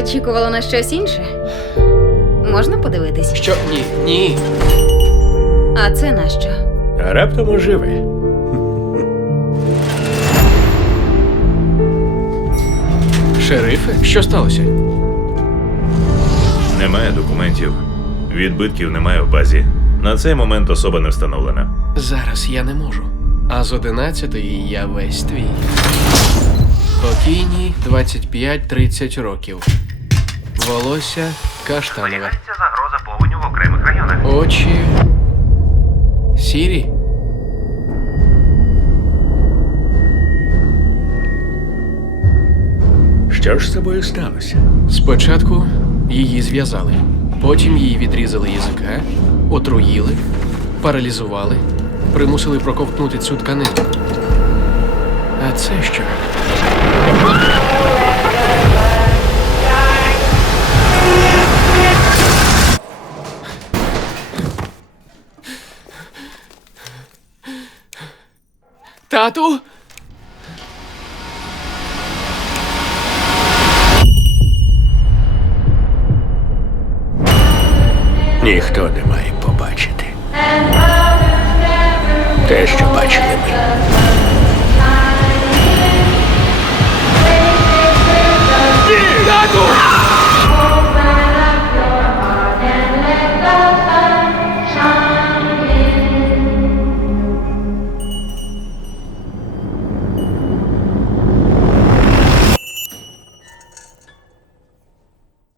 Очікувала на щось інше? Можна подивитись? Що? Ні, ні. А це на що? А раптом оживе. Шерифе, що сталося? Немає документів. Відбитків немає в базі. На цей момент особа не встановлена. Зараз я не можу. А з 11 я весь твій. Покійній 25-30 років. Волосся каштанове. Зберігається загроза повеню в окремих районах. Очі. Сірі. Що ж з тобою сталося? Спочатку її зв'язали, потім їй відрізали язика, отруїли, паралізували, примусили проковтнути цю тканину. А це що? Тату? Ніхто не має побачити. Те, що бачили ми.